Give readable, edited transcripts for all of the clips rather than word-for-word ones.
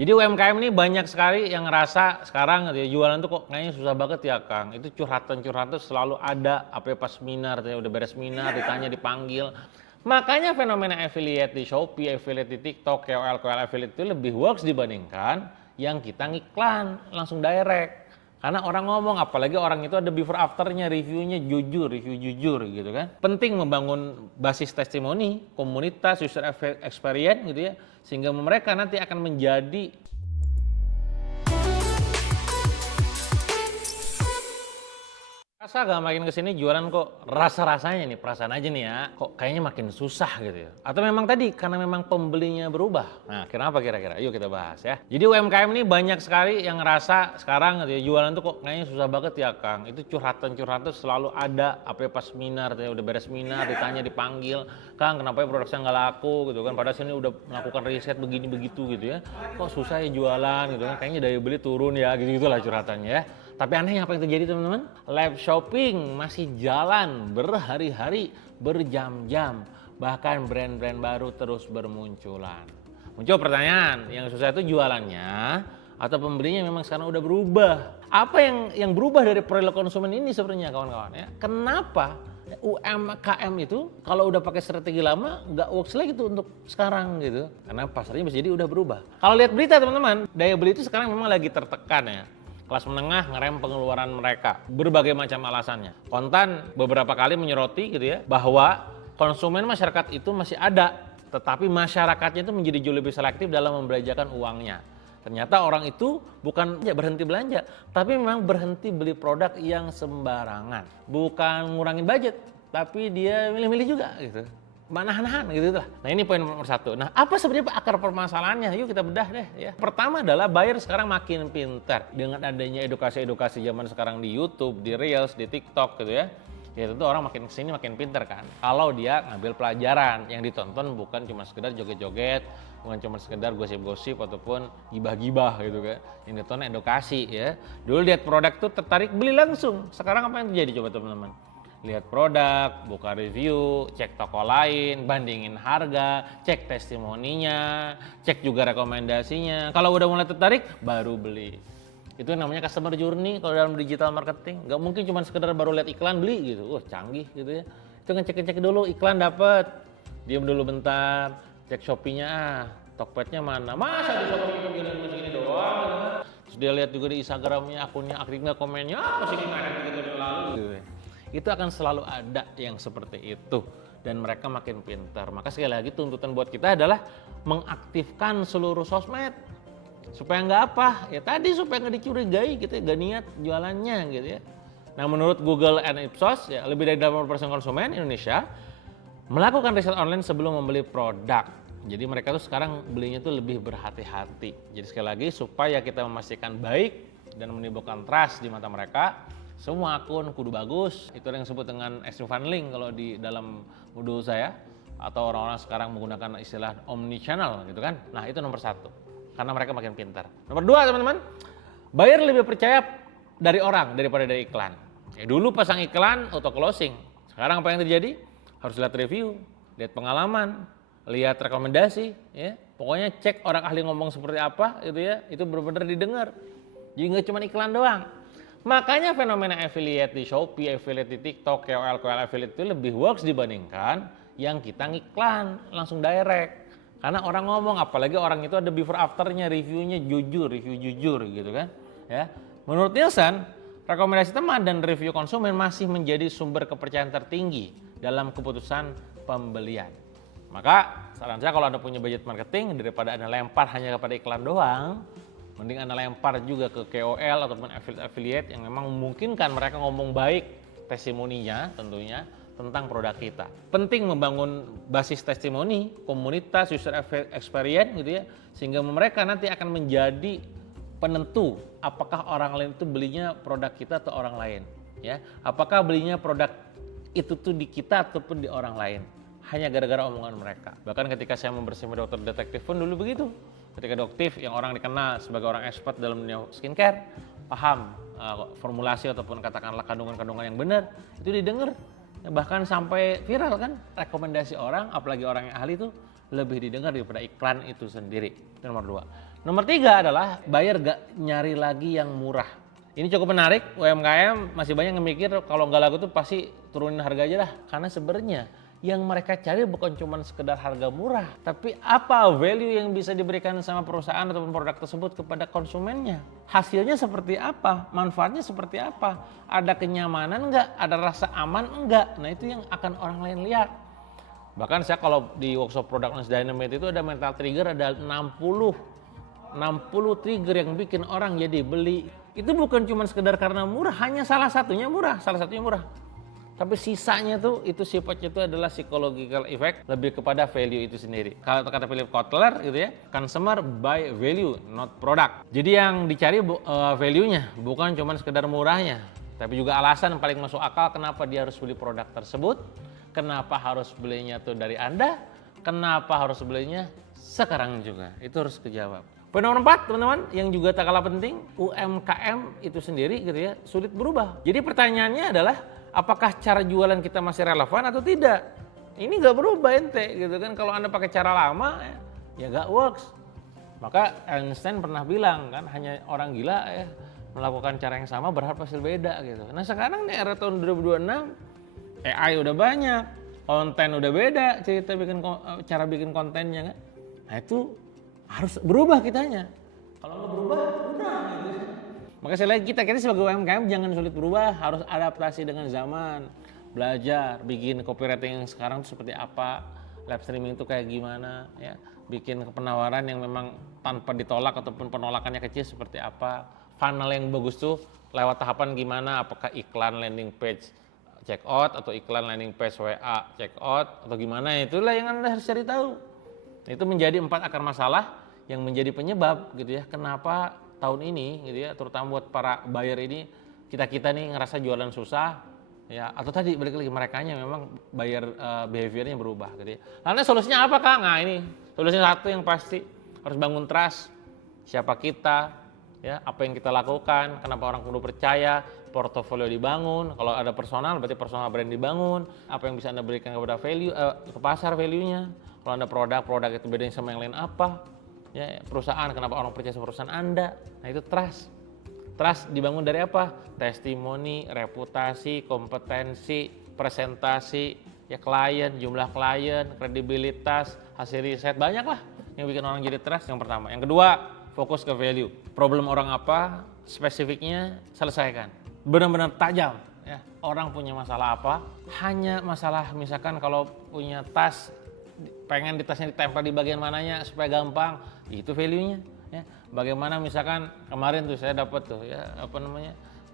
Jadi UMKM ini banyak sekali yang ngerasa sekarang gitu ya, jualan tuh kok kayaknya susah banget ya Kang. Itu curhatan-curhatan selalu ada, apa ya, pas seminar, ya udah beres seminar, ditanya, dipanggil. Makanya fenomena affiliate di Shopee, affiliate di TikTok, KOL affiliate itu lebih works dibandingkan yang kita ngiklan langsung direct. Karena orang ngomong, apalagi orang itu ada before afternya, reviewnya jujur, review jujur gitu kan. Penting membangun basis testimoni, komunitas, user experience gitu ya, sehingga mereka nanti akan menjadi rasa gak makin kesini jualan kok rasa-rasanya nih, perasaan aja nih ya, kok kayaknya makin susah gitu ya. Atau memang tadi karena memang pembelinya berubah. Nah, kenapa kira-kira? Yuk kita bahas ya. Jadi UMKM ini banyak sekali yang ngerasa sekarang gitu ya, jualan tuh kok kayaknya susah banget ya Kang. Itu curhatan-curhatan selalu ada, apa ya, pas seminar, ya udah beres seminar, ditanya, dipanggil, Kang kenapa ya produknya nggak laku gitu kan, padahal sini udah melakukan riset begini begitu gitu ya. Kok susah ya jualan gitu kan, kayaknya daya beli turun ya, gitu-gitulah curhatannya ya. Tapi anehnya apa yang terjadi teman-teman? Live shopping masih jalan berhari-hari, berjam-jam. Bahkan brand-brand baru terus bermunculan. Muncul pertanyaan, yang susah itu jualannya atau pembelinya memang sekarang udah berubah? Apa yang berubah dari perilaku konsumen ini sebenarnya kawan-kawan ya? Kenapa UMKM itu kalau udah pakai strategi lama nggak works lagi tuh untuk sekarang gitu? Karena pasarnya bisa jadi udah berubah. Kalau lihat berita teman-teman, daya beli itu sekarang memang lagi tertekan ya. Kelas menengah ngerem pengeluaran mereka, berbagai macam alasannya. Kontan beberapa kali menyoroti gitu ya, bahwa konsumen masyarakat itu masih ada, tetapi masyarakatnya itu menjadi jauh lebih selektif dalam membelanjakan uangnya. Ternyata orang itu bukan berhenti belanja, tapi memang berhenti beli produk yang sembarangan. Bukan ngurangin budget, tapi dia milih-milih juga gitu. Nahan-nahan gitu lah. Nah ini poin nomor satu. Nah apa sebenarnya akar permasalahannya? Yuk kita bedah deh ya. Pertama adalah buyer sekarang makin pintar. Dengan adanya edukasi-edukasi zaman sekarang di YouTube, di Reels, di TikTok gitu ya. Ya tentu orang makin kesini makin pintar kan. Kalau dia ngambil pelajaran, yang ditonton bukan cuma sekedar joget-joget, bukan cuma sekedar gosip-gosip ataupun gibah-gibah gitu kan. Yang ditonton edukasi ya. Dulu lihat produk tuh tertarik beli langsung. Sekarang apa yang terjadi coba teman-teman? Lihat produk, buka review, cek toko lain, bandingin harga, cek testimoninya, cek juga rekomendasinya. Kalau udah mulai tertarik, baru beli. Itu namanya customer journey kalau dalam digital marketing. Gak mungkin cuma sekedar baru lihat iklan beli gitu. Canggih gitu ya. Itu ngecek-ngecek dulu, iklan dapet. Diam dulu bentar, cek Shopee-nya, Tokped-nya mana. Masa di Shopee begini doang gitu. Terus dia lihat juga di Instagram-nya, akunnya aktif nggak komennya, masih kemarin gitu lalu gitu. Itu akan selalu ada yang seperti itu dan mereka makin pintar. Maka sekali lagi tuntutan buat kita adalah mengaktifkan seluruh sosmed supaya nggak apa ya tadi, supaya nggak dicurigai gitu ya, nggak niat jualannya gitu ya. Nah menurut Google and Ipsos ya, lebih dari 80% konsumen Indonesia melakukan riset online sebelum membeli produk. Jadi mereka tuh sekarang belinya tuh lebih berhati-hati. Jadi sekali lagi supaya kita memastikan baik dan menimbulkan trust di mata mereka, semua akun kudu bagus. Itu yang disebut dengan extreme funneling kalau di dalam modul saya, atau orang-orang sekarang menggunakan istilah omnichannel gitu kan. Nah itu nomor satu, karena mereka makin pintar. Nomor dua teman-teman, buyer lebih percaya dari orang daripada dari iklan. Ya, dulu pasang iklan auto closing, sekarang apa yang terjadi? Harus lihat review, lihat pengalaman, lihat rekomendasi ya. Pokoknya cek orang ahli ngomong seperti apa gitu ya, itu benar-benar didengar. Jadi nggak cuma iklan doang. Makanya fenomena affiliate di Shopee, affiliate di TikTok, KOL affiliate itu lebih works dibandingkan yang kita ngiklan langsung direct. Karena orang ngomong, apalagi orang itu ada before afternya, reviewnya jujur, review jujur gitu kan. Ya. Menurut Nielsen, rekomendasi teman dan review konsumen masih menjadi sumber kepercayaan tertinggi dalam keputusan pembelian. Maka saran saya kalau Anda punya budget marketing, daripada Anda lempar hanya kepada iklan doang, mending Anda lempar juga ke KOL ataupun affiliate yang memang memungkinkan mereka ngomong baik testimoninya tentunya tentang produk kita. Penting membangun basis testimoni, komunitas, user experience gitu ya, sehingga mereka nanti akan menjadi penentu apakah orang lain itu belinya produk kita atau orang lain ya. Apakah belinya produk itu tuh di kita ataupun di orang lain. Hanya gara-gara omongan mereka. Bahkan ketika saya membersihkan dokter detektif pun dulu begitu. Ketika dokter yang orang dikenal sebagai orang expert dalam dunia skincare, paham formulasi ataupun katakanlah kandungan-kandungan yang benar, itu didengar. Bahkan sampai viral kan, rekomendasi orang, apalagi orang yang ahli itu lebih didengar daripada iklan itu sendiri. Itu nomor dua. Nomor 3 adalah buyer gak nyari lagi yang murah. Ini cukup menarik, UMKM masih banyak yang mikir kalau nggak laku tuh pasti turunin harga aja lah. Karena sebenarnya yang mereka cari bukan cuma sekedar harga murah, tapi apa value yang bisa diberikan sama perusahaan ataupun produk tersebut kepada konsumennya. Hasilnya seperti apa, manfaatnya seperti apa, ada kenyamanan enggak, ada rasa aman enggak. Nah itu yang akan orang lain lihat. Bahkan saya kalau di workshop Product Launch Dynamite itu ada mental trigger, ada 60 trigger yang bikin orang jadi beli. Itu bukan cuma sekedar karena murah, hanya salah satunya murah. Tapi sisanya tuh itu sifatnya itu adalah psychological effect, lebih kepada value itu sendiri. Kalau kata Philip Kotler gitu ya, consumer buy value not product. Jadi yang dicari value-nya, bukan cuma sekedar murahnya, tapi juga alasan paling masuk akal kenapa dia harus beli produk tersebut, kenapa harus belinya tuh dari Anda, kenapa harus belinya sekarang juga. Itu harus kejawab. Poin nomor 4 teman-teman yang juga tak kalah penting, UMKM itu sendiri gitu ya sulit berubah. Jadi pertanyaannya adalah apakah cara jualan kita masih relevan atau tidak? Ini gak berubah ente gitu kan. Kalau Anda pakai cara lama ya gak works. Maka Einstein pernah bilang kan, hanya orang gila ya melakukan cara yang sama berharap hasil beda gitu. Nah sekarang nih era tahun 2026 AI udah banyak, konten udah beda, cara bikin kontennya kan. Nah itu harus berubah kitanya. Kalau nggak berubah, udah gitu. Maka saya lagi kita sebagai UMKM jangan sulit berubah, harus adaptasi dengan zaman, belajar, bikin copywriting yang sekarang itu seperti apa, live streaming itu kayak gimana, ya, bikin penawaran yang memang tanpa ditolak ataupun penolakannya kecil seperti apa, funnel yang bagus tuh lewat tahapan gimana, apakah iklan landing page check out atau iklan landing page WA check out atau gimana, itulah yang Anda harus cari tahu. Itu menjadi 4 akar masalah yang menjadi penyebab gitu ya kenapa tahun ini gitu ya terutama buat para buyer ini kita nih ngerasa jualan susah ya, atau tadi balik lagi merekanya memang buyer behaviornya berubah gitu ya. Lalu solusinya apa Kang? Nah ini solusinya satu yang pasti harus bangun trust, siapa kita ya, apa yang kita lakukan, kenapa orang perlu percaya, portofolio dibangun, kalau ada personal berarti personal brand dibangun, apa yang bisa Anda berikan kepada value ke pasar value-nya. Kalau Anda produk itu bedanya sama yang lain apa? Ya, perusahaan, kenapa orang percaya sama perusahaan Anda? Nah itu trust. Trust dibangun dari apa? Testimoni, reputasi, kompetensi, presentasi, ya klien, jumlah klien, kredibilitas, hasil riset, banyak lah yang bikin orang jadi trust. Yang pertama. Yang kedua, fokus ke value. Problem orang apa? Spesifiknya selesaikan. Benar-benar tajam. Ya. Orang punya masalah apa? Hanya masalah misalkan kalau punya tas, pengen di tasnya ditempel di bagian mananya supaya gampang, itu value-nya ya. Bagaimana misalkan kemarin tuh saya dapat tuh ya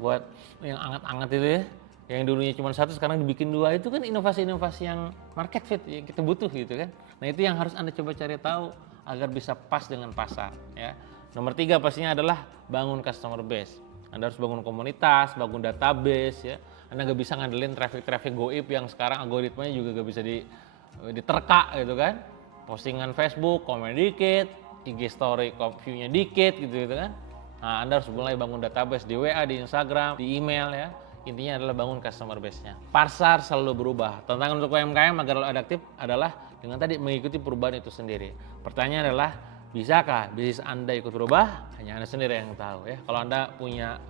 buat yang anget-anget itu ya, yang dulunya cuma 1 sekarang dibikin 2, itu kan inovasi-inovasi yang market fit yang kita butuh gitu kan. Nah itu yang harus Anda coba cari tahu agar bisa pas dengan pasar ya. Nomor 3 pastinya adalah bangun customer base. Anda harus bangun komunitas, bangun database ya. Anda nggak bisa ngandelin traffic goib yang sekarang algoritmanya juga nggak bisa diterka gitu kan, postingan Facebook komen dikit, IG story view-nya dikit gitu kan. Nah Anda harus mulai bangun database di WA, di Instagram, di email ya. Intinya adalah bangun customer base-nya. Pasar selalu berubah. Tantangan untuk UMKM agar adaptif adalah dengan tadi mengikuti perubahan itu sendiri. Pertanyaan adalah, bisakah bisnis Anda ikut berubah? Hanya Anda sendiri yang tahu ya. Kalau Anda punya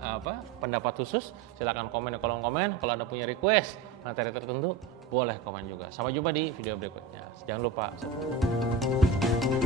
pendapat khusus, silakan komen di kolom komen. Kalau Anda punya request materi tertentu, boleh komen juga. Sampai jumpa di video berikutnya. Jangan lupa subscribe.